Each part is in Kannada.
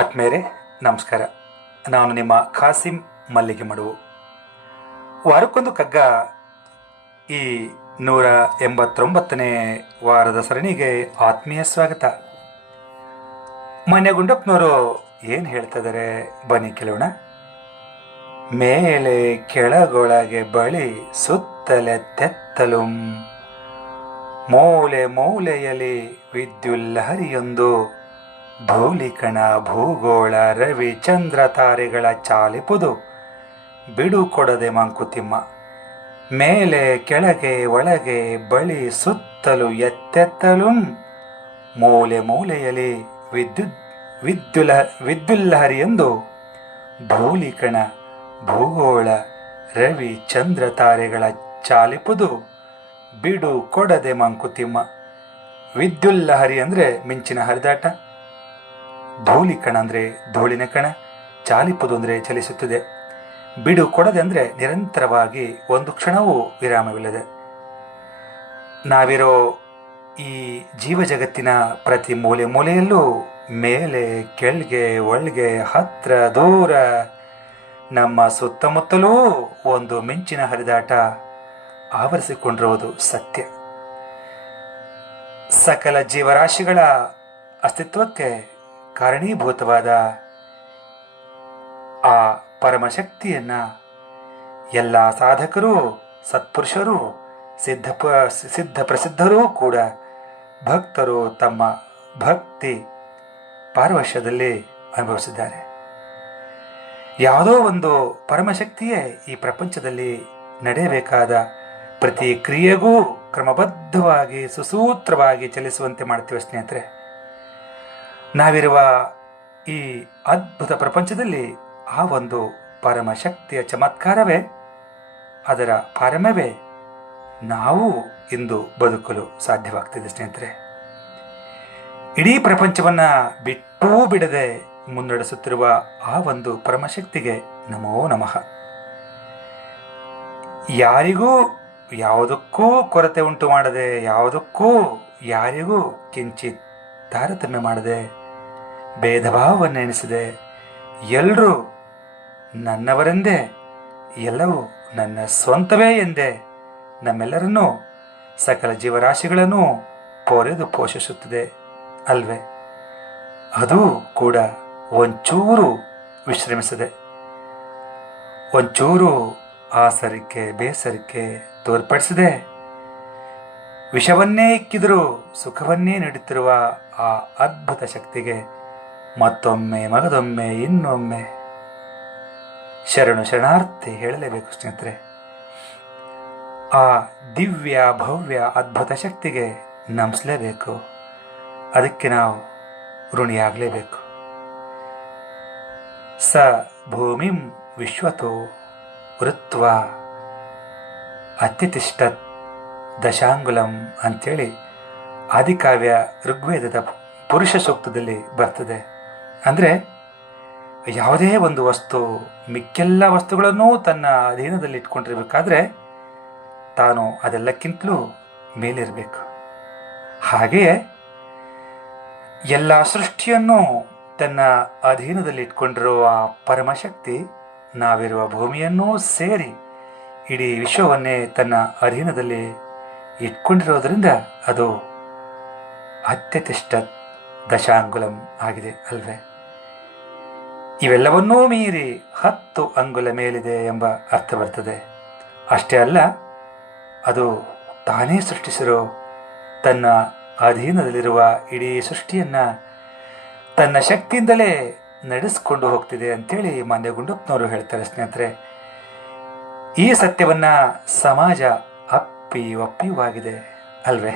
ಆತ್ಮೇರೆ ನಮಸ್ಕಾರ. ನಾನು ನಿಮ್ಮ ಖಾಸಿಂ ಮಲ್ಲಿಗೆ ಮಡುವು. ವಾರಕ್ಕೊಂದು ಕಗ್ಗ ಈ 189ನೇ ವಾರದ ಸರಣಿಗೆ ಆತ್ಮೀಯ ಸ್ವಾಗತ. ಮನ್ಯ ಗುಂಡಪ್ಪನವರು ಏನು ಹೇಳ್ತಿದ್ದಾರೆ ಬನ್ನಿ ಕೇಳೋಣ. ಮೇಲೆ ಕೆಳಗೊಳಗೆ ಬಳಿ ಸುತ್ತಲೆ ತೆತ್ತಲು ಮೂಲೆ ಮೂಲೆಯಲ್ಲಿ ವಿದ್ಯುಲ್ಲಹರಿಯೊಂದು ಧೂಳಿಕಣ ಭೂಗೋಳ ರವಿ ಚಂದ್ರ ತಾರೆಗಳ ಚಾಲಿಪುದು ಬಿಡು ಕೊಡದೆ ಮಂಕುತಿಮ್ಮ. ಮೇಲೆ ಕೆಳಗೆ ಒಳಗೆ ಬಳಿ ಸುತ್ತಲೂ ಎತ್ತೆತ್ತಲು ಮೂಲೆ ಮೂಲೆಯಲ್ಲಿ ವಿದ್ಯುಲ್ಲಹರಿಯೊಂದು ಧೂಳಿಕಣ ಭೂಗೋಳ ರವಿ ಚಂದ್ರ ತಾರೆಗಳ ಚಾಲಿಪುದು ಬಿಡು ಕೊಡದೆ ಮಂಕುತಿಮ್ಮ. ವಿದ್ಯುಲ್ಲಹರಿ ಅಂದರೆ ಮಿಂಚಿನ ಹರಿದಾಟ, ಧೂಳಿಕಣ ಅಂದರೆ ಧೂಳಿನ ಕಣ, ಚಾಲಿಪುದು ಅಂದರೆ ಚಲಿಸುತ್ತದೆ, ಬಿಡು ಕೊಡದೆ ಅಂದರೆ ನಿರಂತರವಾಗಿ ಒಂದು ಕ್ಷಣವೂ ವಿರಾಮವಿಲ್ಲದೆ. ನಾವಿರೋ ಈ ಜೀವ ಜಗತ್ತಿನ ಪ್ರತಿ ಮೂಲೆ ಮೂಲೆಯಲ್ಲೂ ಮೇಲೆ ಕೆಳಗೆ ಒಳಗೆ ಹತ್ರ ದೂರ ನಮ್ಮ ಸುತ್ತಮುತ್ತಲೂ ಒಂದು ಮಿಂಚಿನ ಹರಿದಾಟ ಆವರಿಸಿಕೊಂಡಿರುವುದು ಸತ್ಯ. ಸಕಲ ಜೀವರಾಶಿಗಳ ಅಸ್ತಿತ್ವಕ್ಕೆ ಕಾರಣೀಭೂತವಾದ ಆ ಪರಮಶಕ್ತಿಯನ್ನ ಎಲ್ಲ ಸಾಧಕರು, ಸತ್ಪುರುಷರು, ಸಿದ್ಧ ಪ್ರಸಿದ್ಧರೂ ಕೂಡ ಭಕ್ತರು ತಮ್ಮ ಭಕ್ತಿ ಪಾರವಶ್ಯದಲ್ಲಿ ಅನುಭವಿಸಿದ್ದಾರೆ. ಯಾವುದೋ ಒಂದು ಪರಮಶಕ್ತಿಯೇ ಈ ಪ್ರಪಂಚದಲ್ಲಿ ನಡೆಯಬೇಕಾದ ಪ್ರತಿ ಕ್ರಿಯೆಗೂ ಕ್ರಮಬದ್ಧವಾಗಿ ಸುಸೂತ್ರವಾಗಿ ಚಲಿಸುವಂತೆ ಮಾಡ್ತೀವಿ ಸ್ನೇಹಿತರೆ. ನಾವಿರುವ ಈ ಅದ್ಭುತ ಪ್ರಪಂಚದಲ್ಲಿ ಆ ಒಂದು ಪರಮಶಕ್ತಿಯ ಚಮತ್ಕಾರವೇ, ಅದರ ಪಾರಮ್ಯವೇ ನಾವು ಇಂದು ಬದುಕಲು ಸಾಧ್ಯವಾಗ್ತಿದೆ ಸ್ನೇಹಿತರೆ. ಇಡೀ ಪ್ರಪಂಚವನ್ನ ಬಿಟ್ಟೂ ಬಿಡದೆ ಮುನ್ನಡೆಸುತ್ತಿರುವ ಆ ಒಂದು ಪರಮಶಕ್ತಿಗೆ ನಮೋ ನಮಃ. ಯಾರಿಗೂ ಯಾವುದಕ್ಕೂ ಕೊರತೆ ಉಂಟು ಮಾಡದೆ, ಯಾವುದಕ್ಕೂ ಯಾರಿಗೂ ಕಿಂಚಿತ್ ತಾರತಮ್ಯ ಮಾಡದೆ, ಭೇದ ಭಾವವನ್ನು ಎಣಿಸದೆ, ಎಲ್ಲರೂ ನನ್ನವರೆಂದೇ, ಎಲ್ಲವೂ ನನ್ನ ಸ್ವಂತವೇ ಎಂದೇ ನಮ್ಮೆಲ್ಲರನ್ನೂ, ಸಕಲ ಜೀವರಾಶಿಗಳನ್ನು ಪೊರೆದು ಪೋಷಿಸುತ್ತದೆ ಅಲ್ವೇ? ಅದು ಕೂಡ ಒಂಚೂರು ವಿಶ್ರಮಿಸದೆ, ಒಂಚೂರು ಆಸರಿಕೆ ಬೇಸರಿಕೆ ತೋರ್ಪಡಿಸದೆ, ವಿಷವನ್ನೇ ಇಕ್ಕಿದರೂ ಸುಖವನ್ನೇ ನೀಡುತ್ತಿರುವ ಆ ಅದ್ಭುತ ಶಕ್ತಿಗೆ ಮತ್ತೊಮ್ಮೆ ಮಗದೊಮ್ಮೆ ಇನ್ನೊಮ್ಮೆ ಶರಣಾರ್ಥಿ ಹೇಳಲೇಬೇಕು ಸ್ನೇಹಿತರೆ. ಆ ದಿವ್ಯ ಭವ್ಯ ಅದ್ಭುತ ಶಕ್ತಿಗೆ ನಮಿಸಲೇಬೇಕು. ಅದಕ್ಕೆ ನಾವು ಋಣಿಯಾಗಲೇಬೇಕು. ಸ ಭೂಮಿಂ ವಿಶ್ವತೋ ವೃತ್ವ ಅತ್ಯತಿಷ್ಠತ್ ದಶಾಂಗುಲಂ ಅಂತೇಳಿ ಆದಿಕಾವ್ಯ ಋಗ್ವೇದದ ಪುರುಷ ಸೂಕ್ತದಲ್ಲಿ ಬರ್ತದೆ. ಅಂದರೆ ಯಾವುದೇ ಒಂದು ವಸ್ತು ಮಿಕ್ಕೆಲ್ಲ ವಸ್ತುಗಳನ್ನೂ ತನ್ನ ಅಧೀನದಲ್ಲಿ ಇಟ್ಕೊಂಡಿರ್ಬೇಕಾದ್ರೆ ತಾನು ಅದೆಲ್ಲಕ್ಕಿಂತಲೂ ಮೇಲಿರಬೇಕು. ಹಾಗೆಯೇ ಎಲ್ಲ ಸೃಷ್ಟಿಯನ್ನು ತನ್ನ ಅಧೀನದಲ್ಲಿ ಇಟ್ಕೊಂಡಿರುವ ಪರಮಶಕ್ತಿ ನಾವಿರುವ ಭೂಮಿಯನ್ನೂ ಸೇರಿ ಇಡೀ ವಿಶ್ವವನ್ನೇ ತನ್ನ ಅಧೀನದಲ್ಲಿ ಇಟ್ಕೊಂಡಿರೋದ್ರಿಂದ ಅದು ಅತ್ಯತಿಷ್ಠ ದಶಾಂಗುಲಂ ಆಗಿದೆ ಅಲ್ವೇ? ಇವೆಲ್ಲವನ್ನೂ ಮೀರಿ 10 ಅಂಗುಲ ಮೇಲಿದೆ ಎಂಬ ಅರ್ಥ ಬರ್ತದೆ. ಅಷ್ಟೇ ಅಲ್ಲ, ಅದು ತಾನೇ ಸೃಷ್ಟಿಸಿರೋ ತನ್ನ ಅಧೀನದಲ್ಲಿರುವ ಇಡೀ ಸೃಷ್ಟಿಯನ್ನ ತನ್ನ ಶಕ್ತಿಯಿಂದಲೇ ನಡೆಸಿಕೊಂಡು ಹೋಗ್ತಿದೆ ಅಂತೇಳಿ ಮಾನ್ಯ ಗುಂಡಪ್ಪನವರು ಹೇಳ್ತಾರೆ ಸ್ನೇಹಿತರೆ. ಈ ಸತ್ಯವನ್ನ ಸಮಾಜ ಒಪ್ಪಿಯುವಾಗಿದೆ ಅಲ್ವೇ?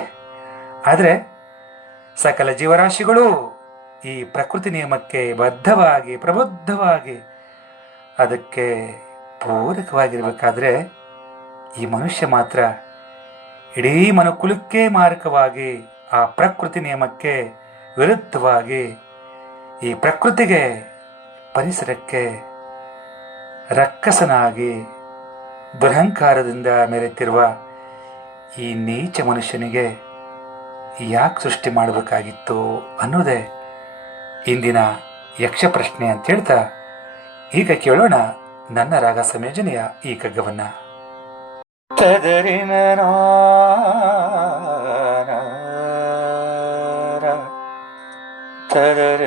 ಆದರೆ ಸಕಲ ಜೀವರಾಶಿಗಳು ಈ ಪ್ರಕೃತಿ ನಿಯಮಕ್ಕೆ ಬದ್ಧವಾಗಿ ಪ್ರಬುದ್ಧವಾಗಿ ಅದಕ್ಕೆ ಪೂರಕವಾಗಿರಬೇಕಾದ್ರೆ ಈ ಮನುಷ್ಯ ಮಾತ್ರ ಇಡೀ ಮನುಕುಲಕ್ಕೆ ಮಾರಕವಾಗಿ ಆ ಪ್ರಕೃತಿ ನಿಯಮಕ್ಕೆ ವಿರುದ್ಧವಾಗಿ ಈ ಪ್ರಕೃತಿಗೆ ಪರಿಸರಕ್ಕೆ ರಕ್ಕಸನಾಗಿ ದುರಹಂಕಾರದಿಂದ ಮೆರೆತಿರುವ ಈ ನೀಚ ಮನುಷ್ಯನಿಗೆ ಯಾಕೆ ಸೃಷ್ಟಿ ಮಾಡಬೇಕಾಗಿತ್ತು ಅನ್ನೋದೇ ಇಂದಿನ ಯಕ್ಷ ಪ್ರಶ್ನೆ ಅಂತ ಹೇಳ್ತಾ ಈಗ ಕೇಳೋಣ ನನ್ನ ರಾಗ ಸಂಯೋಜನೆಯ ಈ ಕಗ್ಗವನ್ನ. ತದರಿನ ತದರ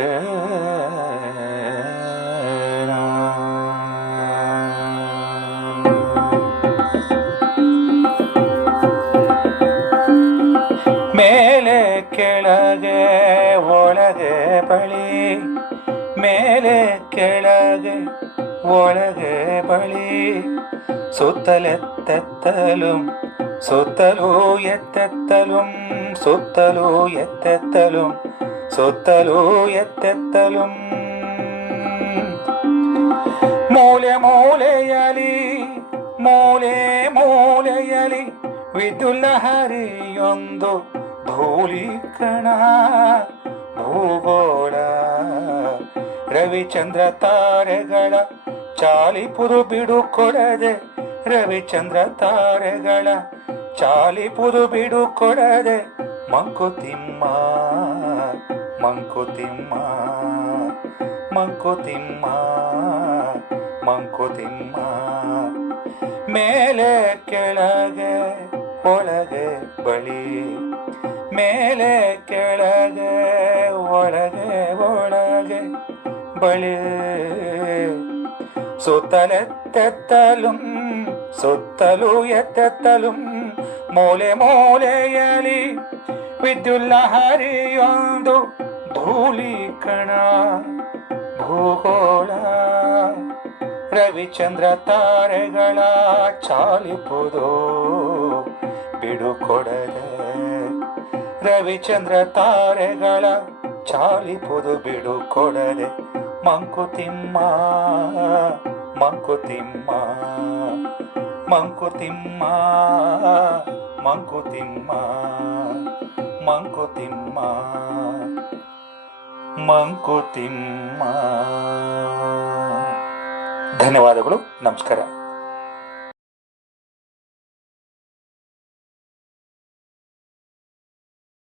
ಮೇಲೆ ಕೆಳಗೆ ಒಳಗೆ ಬಳಿ, ಮೇಲೆ ಕೆಳಗೆ ಒಳಗೆ ಬಳಿ, ಸುತ್ತಲೆತ್ತೆತ್ತಲುಂ ಸುತ್ತಲೂ ಎತ್ತೆತ್ತಲುಂ ಸುತ್ತಲೂ ಎತ್ತೆತ್ತಲುಂ ಸುತ್ತಲೂ ಎತ್ತೆತ್ತಲುಂ, ಮೂಲೆ ಮೂಲೆಯಲಿ ಮೂಲೆ ಮೂಲೆಯಲಿ ವಿದ್ಯುಲ್ಲಹರಿಯೊಂದು ಧೂಳಿಕಣ ಭೂಗೋಳ, ರವಿಚಂದ್ರ ತಾರೆಗಳ ಚಾಲಿಪುರು ಬಿಡು ಕೊಡದೆ, ರವಿಚಂದ್ರ ತಾರೆಗಳ ಚಾಲಿಪುರು ಬಿಡು ಕೊಡದೆ, ಮಂಕುತಿಮ್ಮ ಮಂಕುತಿಮ್ಮ ಮಂಕುತಿಮ್ಮ ಮಂಕುತಿಮ್ಮ, ಮೇಲೆ ಕೆಳಗೆ ಒಳಗೆ ಬಳಿ, ಮೇಲೆ ಕೆಳಗೆ ಒಳಗೆ ಒಳಗೆ ಬಳಿ, ಸುತ್ತಲೆತ್ತೆತ್ತಲುಂ ಸುತ್ತಲೂ ಎತ್ತೆತ್ತಲುಂ, ಮೂಲೆ ಮೂಲೆಯಲಿ ವಿದ್ಯುಲ್ಲಹರಿಯೊಂದು ಧೂಳಿಕಣ ಭೂಗೋಳ, ರವಿಚಂದ್ರ ತಾರೆಗಳ ಚಾಲಿಪುದು ಬಿಡು ಕೊಡದೆ, ರವಿಚಂದ್ರ ತಾರೆಗಳ ಚಾಲಿಪುದು ಬಿಡು ಕೊಡದೆ, ಮಂಕುತಿಮ್ಮ ಮಂಕುತಿಮ್ಮ ಮಂಕುತಿಮ್ಮ ಮಂಕುತಿಮ್ಮ ಮಂಕುತಿಮ್ಮ ಮಂಕುತಿಮ್ಮ. ಧನ್ಯವಾದಗಳು. ನಮಸ್ಕಾರ.